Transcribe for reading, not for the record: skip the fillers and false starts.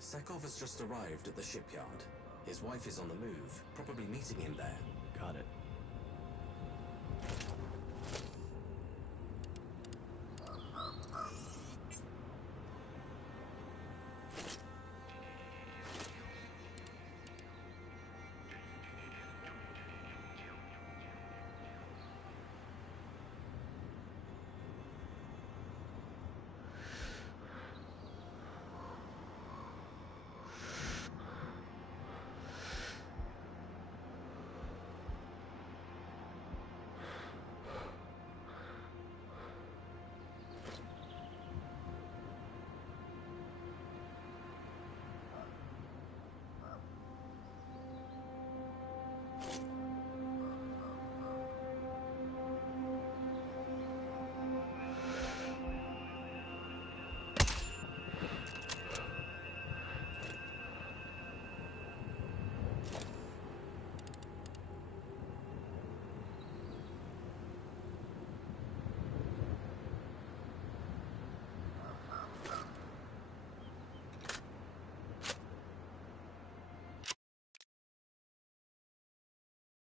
Sekov has just arrived at the shipyard. His wife is on the move, probably meeting him there. Got it.